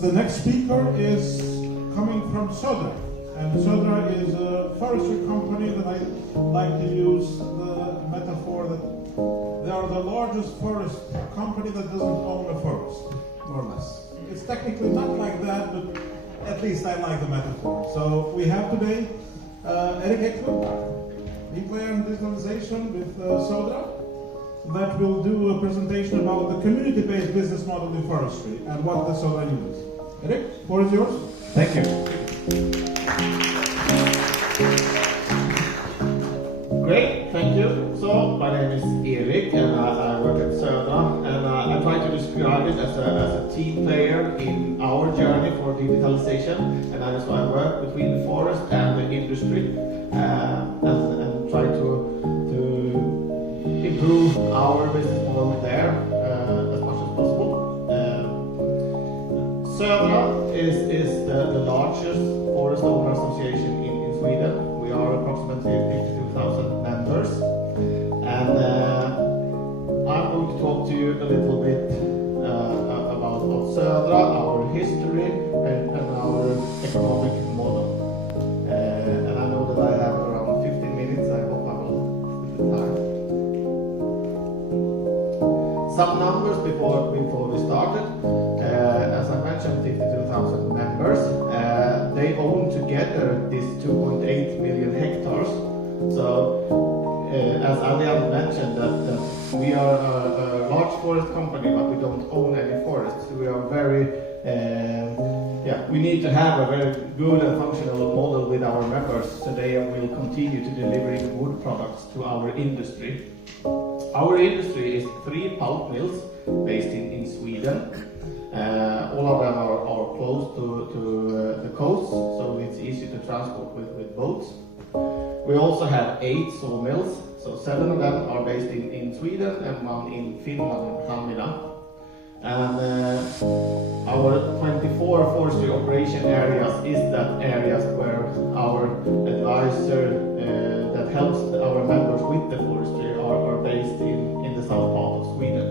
The next speaker is coming from Södra, and Södra is a forestry company that I like to use the metaphor that they are the largest forest company that doesn't own a forest, more or less. It's technically not like that, but at least I like the metaphor. So we have today Erik, Replay and Digitalization with Södra, that will do a presentation about the community-based business model in forestry and what the Södra uses. Erik, the floor is yours. Thank you. Great, thank you. So, my name is Erik and I work at Södra, and I try to describe it as a team player in our journey for digitalization, and that is why I work between the forest and the industry and try to improve our business model there as much as possible. Södra is the largest forest owner association in Sweden. We are approximately 52,000 members, and I'm going to talk to you a little bit about Södra, our history, and our economic model. And I know that I have around 15 minutes. I hope I will keep the time. Some numbers before we started. As I mentioned, 52,000 members. They own together this 2.8 million hectares. So, as Adrian mentioned, that we are a large forest company, but we don't own any forests. We are we need to have a very good and functional model with our members, so they will continue to delivering wood products to our industry. Our industry is 3 pulp mills based in Sweden. All of them are close to the coast, so it's easy to transport with boats. We also have 8 sawmills, so 7 of them are based in Sweden and 1 in Finland, in Hamina. And our 24 forestry operation areas is that areas where our advisor that helps our members with the forestry are based in the south part of Sweden.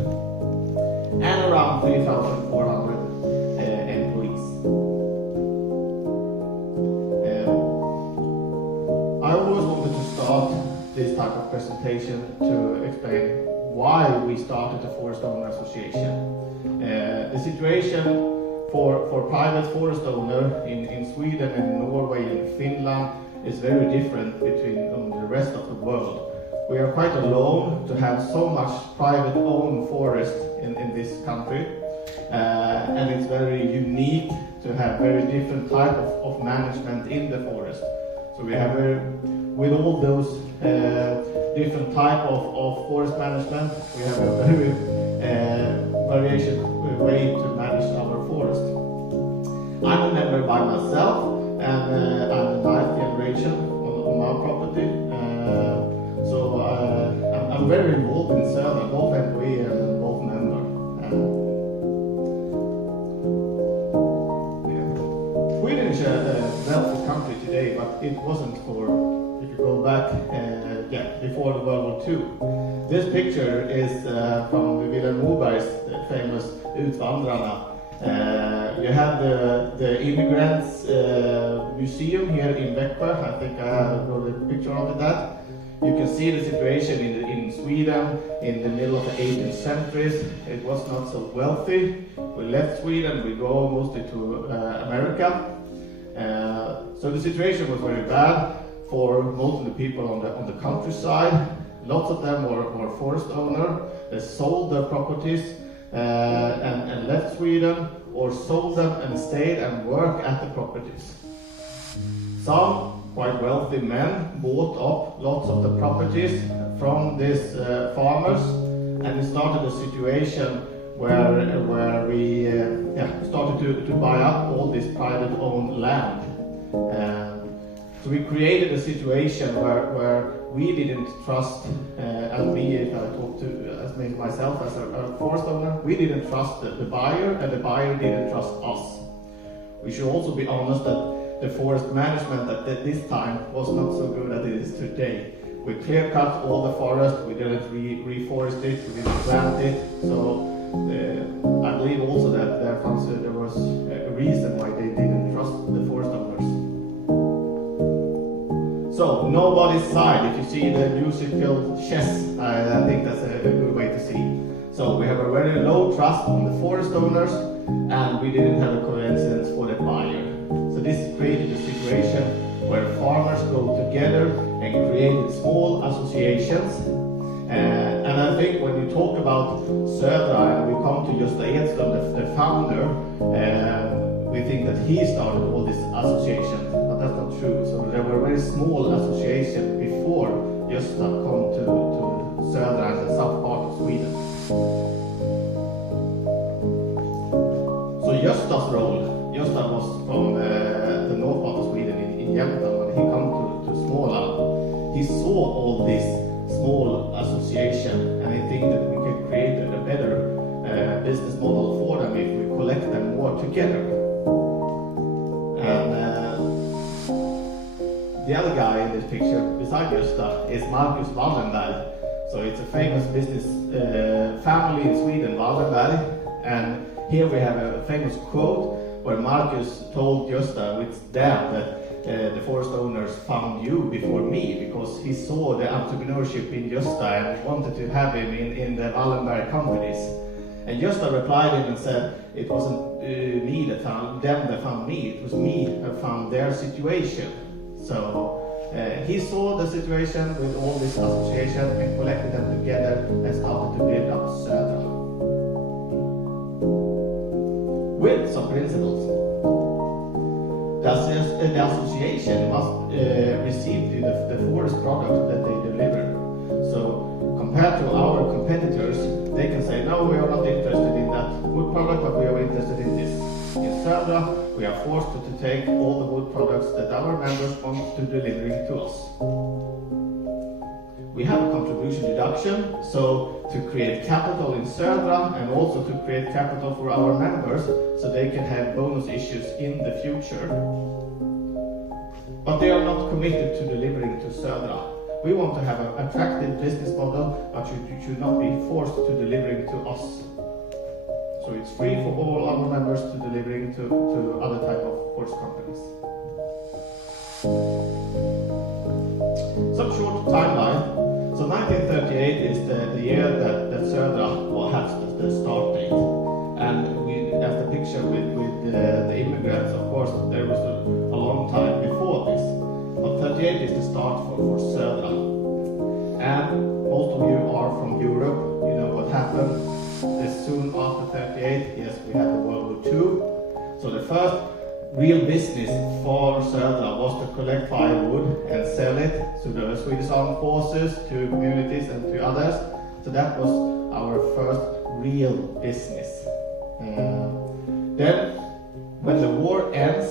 And around 3,400 employees. I always wanted to start this type of presentation to explain why we started the Forest Owner Association. The situation for private forest owner in Sweden and Norway and Finland is very different between the rest of the world. We are quite alone to have so much private owned forest in this country, and it's very unique to have very different type of management in the forest. So we have with all those different type of forest management, we have a very variation way to manage our forest. I'm a member by myself, and I'm the 9th generation on my property. So I'm very involved in Södra, both employee and both member. Sweden is a wealthy country today, but it wasn't if you go back before the World War II. This picture is from Vilhelm Moberg's famous Utvandrarna. You have the immigrants museum here in Växjö. I think I wrote a picture of that. You can see the situation in Sweden in the middle of the 18th century. It was not so wealthy. We left Sweden, we go mostly to America. So the situation was very bad for most of the people on the countryside. Lots of them were forest owners. They sold their properties and left Sweden, or sold them and stayed and worked at the properties. Some quite wealthy men bought up lots of the properties from these farmers, and it started a situation where we started to buy up all this private owned land. So we created a situation where we didn't trust, and me, if I talk to myself as a forest owner, we didn't trust the buyer, and the buyer didn't trust us. We should also be honest that the forest management at this time was not so good as it is today. We clear cut all the forest, we didn't reforest it, we didn't plant it. So I believe also that there was a reason why they didn't trust the forest owners. So, nobody's side. If you see the musical chess, I think that's a good way to see. So, we have a very low trust on the forest owners, and we didn't have a coincidence for the buyer. So, this created a situation where farmers go together and create small associations. And I think when you talk about Södra and we come to just Eklund, the founder, we think that he started all this association, but that's not true. So there were very small associations before Gösta come to Södra and the south part of Sweden. So Gösta's role, Gösta was from the north part of Sweden in Jämtland. When he came to Småland, he saw all this small association, and I think that we can create a better business model for them if we collect them more together. And the other guy in this picture beside Gösta is Marcus Wallenberg. So it's a famous business family in Sweden, Wallenberg, and here we have a famous quote where Marcus told Gösta with them that the forest owners found you before me, because he saw the entrepreneurship in Gösta and wanted to have him in the Wallenberg companies. And Gösta replied him and said, it wasn't me that found them that found me, it was me that found their situation. So he saw the situation with all this association and collected them together and started to build up Södra. With some principles. The association must receive the forest product that they deliver. So compared to our competitors, they can say, no, we are not interested in that wood product, but we are interested in this. In Södra, we are forced to take all the wood products that our members want to deliver to us. We have a contribution deduction, so to create capital in Södra and also to create capital for our members so they can have bonus issues in the future. But they are not committed to delivering to Södra. We want to have an attractive business model, but you should not be forced to delivering to us. So it's free for all our members to delivering to other type of forest companies. Some short timeline. So 1938 is the year that Södra has the start date. And we, as the picture with the immigrants, of course, there was a long time before this. But 38 is the start for Södra. And most of you are from Europe, you know what happened. Soon after 38, yes, we had the World War II. So the first real business for Södra was to collect firewood and sell it to the Swedish Armed Forces, to communities and to others. So that was our first real business. Then, when the war ends,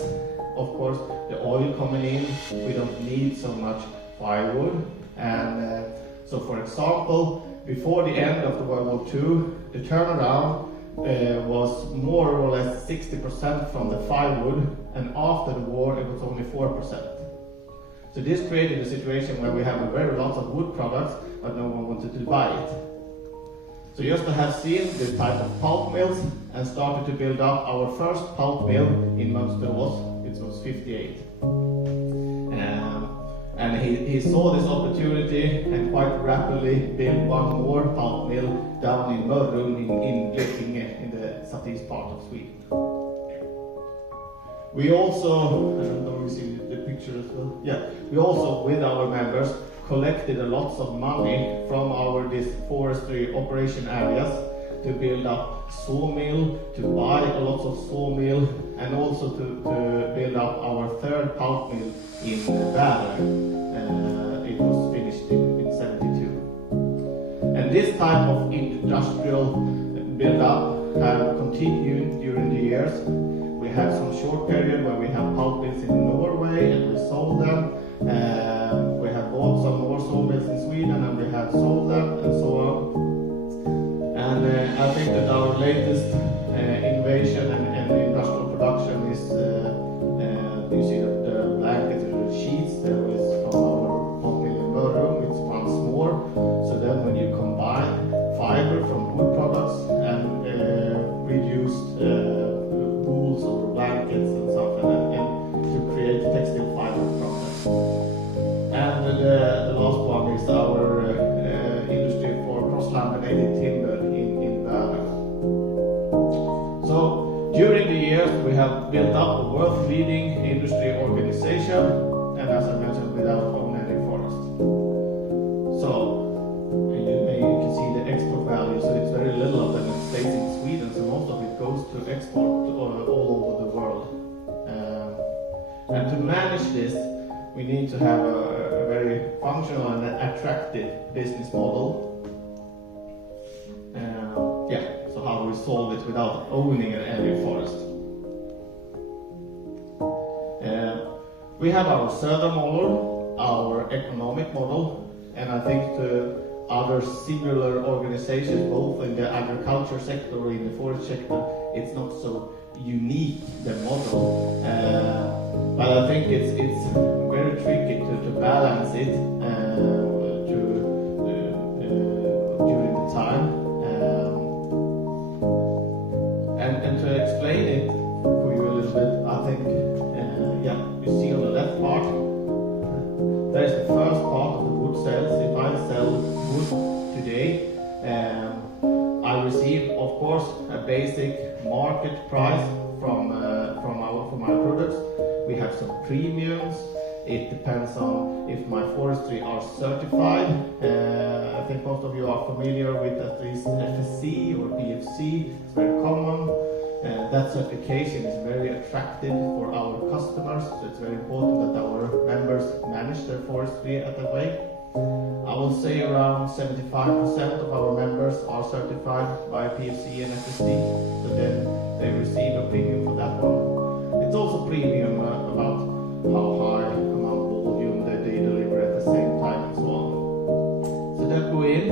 of course, the oil coming in, we don't need so much firewood. And so, for example, before the end of the World War II, the turnaround was more or less 60% from the firewood, and after the war it was only 4%. So this created a situation where we have a very lot of wood products, but no one wanted to buy it. So just to have seen this type of pulp mills and started to build up our first pulp mill in Mönsterås, it was 58. And he saw this opportunity and quite rapidly built one more pulp mill down in Mörrum in Blekinge, in the southeast part of Sweden. We also, I don't know if you see the picture as well. Yeah, we also, with our members, collected a lots of money from these forestry operation areas to build up sawmill, to buy a lot of sawmill, and also to build up our third pulp mill in Värö. It was finished in 72. And this type of industrial build-up have continued during the years. We have some short period where we have pulp mills in Norway and we sold them. We have bought some more sawmills in Sweden and we have sold them and so on. And I think that our latest innovation and industrial production is, you see the blankets and the sheets there is from our pulp mill in Mörrum, it's once more. So then when you combine fiber from wood products and reduced wools or blankets During the years, we have built up a world-leading industry organization, and as I mentioned, without owning any forest. So, and you can see the export value, so it's very little of them that stays in Sweden, so most of it goes to export all over the world. And to manage this, we need to have a very functional and attractive business model. So how do we solve it without owning any forest? We have our Södra model, our economic model, and I think to other similar organizations, both in the agriculture sector or in the forest sector, it's not so unique, the model. But I think it's very tricky to balance it during the time. And to explain it for you a little bit, I think, you see on the left part, there's the first part of the wood sales. If I sell wood today, I receive, of course, a basic market price from my products. We have some premiums. It depends on if my forestry are certified. I think most of you are familiar with at least FSC or BFC. It's very common. That certification is very attractive for our customers, so it's very important that our members manage their forestry at that way. I will say around 75% of our members are certified by PFC and FSC, so then they receive a premium for that one. It's also premium about how high amount of volume that they deliver at the same time and so on. So then go in.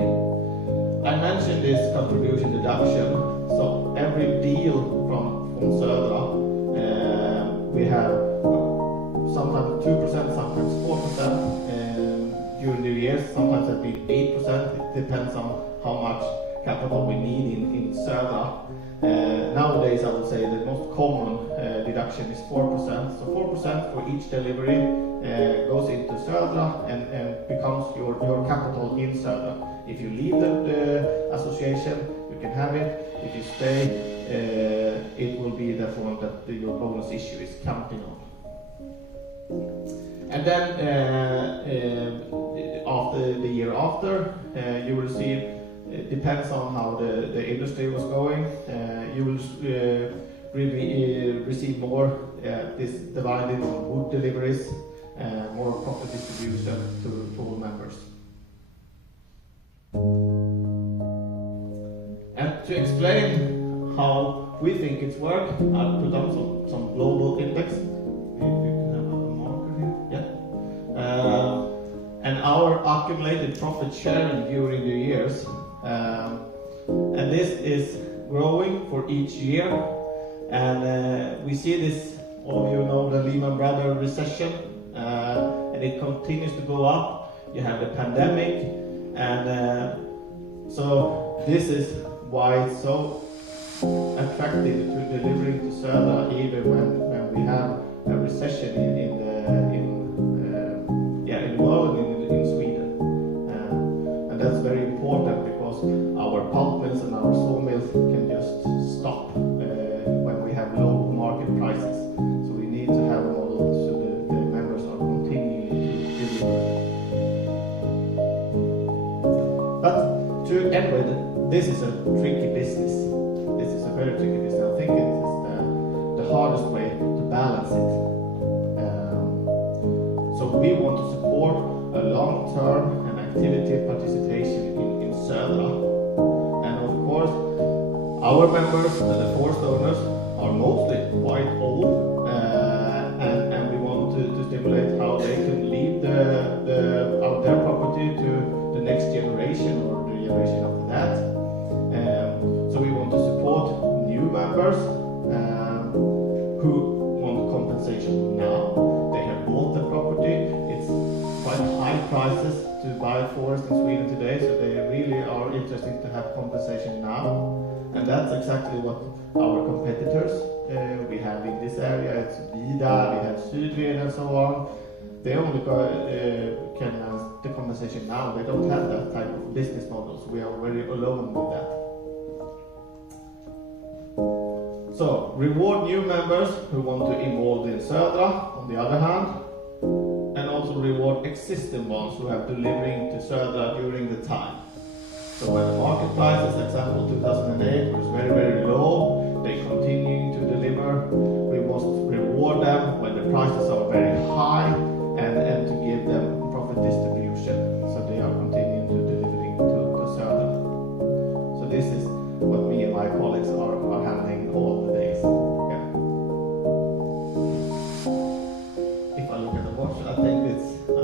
I mentioned this contribution deduction. So every deal from Södra, we have sometimes 2%, sometimes 4% during the years. Sometimes it's been 8%. It depends on how much capital we need in Södra. Nowadays, I would say the most common deduction is 4%. So 4% for each delivery goes into Södra and becomes your capital in Södra. If you leave the association, you can have it. If you stay, it will be the one that your bonus issue is counting on. And then after the year after, you will receive. It depends on how the industry was going. You will receive more. This divided on wood deliveries, more profit distribution to all members. And to explain how we think it's worked, I've put on some global index. If you can have a marker here, yeah. And our accumulated profit sharing during the years, and this is growing for each year. And we see this. All of you know the Lehman Brothers recession, and it continues to go up. You have the pandemic, and so this is why it's so attractive to delivering to Södra even when we have a recession in the world and in Sweden. And that's very important because our pulp mills and our sawmills can just stop when we have low market prices. So we need to have a model so the members are continuing to deliver. But to end with, this is a tricky business. This is a very tricky business. I think it is the hardest way to balance it. So we want to support a long-term and activity participation in Södra. And of course, our members and the forest owners are mostly quite old, and we want to stimulate how they can leave their property to the next generation or the generation after that. So we want to support new members who want compensation now. They have bought the property. It's quite high prices to buy forest in Sweden today, so they really are interested to have compensation now. And that's exactly what our competitors we have in this area. It's Vida, we have Södra and so on. They only can the compensation now. They don't have that type of business model, so we are very alone with that. So, reward new members who want to involve in Södra, on the other hand, and also reward existing ones who have delivering to Södra during the time. So when the market price, as example 2008, was very, very low, they continuing to deliver. We must reward them when the prices are very high and to give them profit distribution. So they are continuing to delivering to Södra. So this is what me and my colleagues are handling all the days. Yeah. If I look at the watch, I think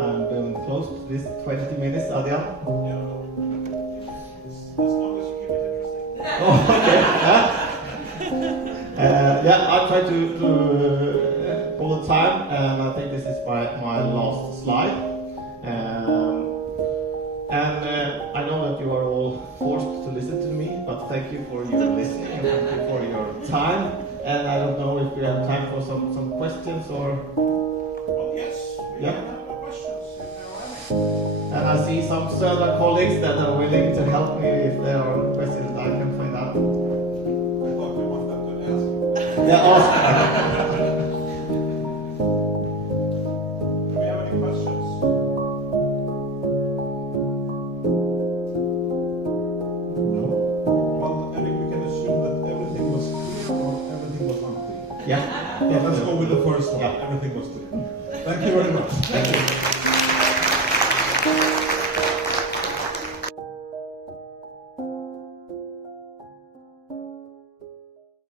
I'm been close to this 20 minutes, Adrian. Yeah. As long as you keep it interesting. Oh, okay. Yeah, I try to pull the time, and I think this is my last slide. I know that you are all forced to listen to me, but thank you for your listening and thank you for your time. And I don't know if we have time for some questions or. Well, yes. We Yeah. can have questions if there are any. And I see some Södra colleagues that are willing to help me if there are questions that I can find out. I thought we wanted them to ask. Yeah, ask. Do we have any questions? No. Well, Erik, we can assume that everything was clear or everything was unclear. Yeah. Yeah, let's go with the first one. Yeah. Everything was clear. Thank you very much. Thank you.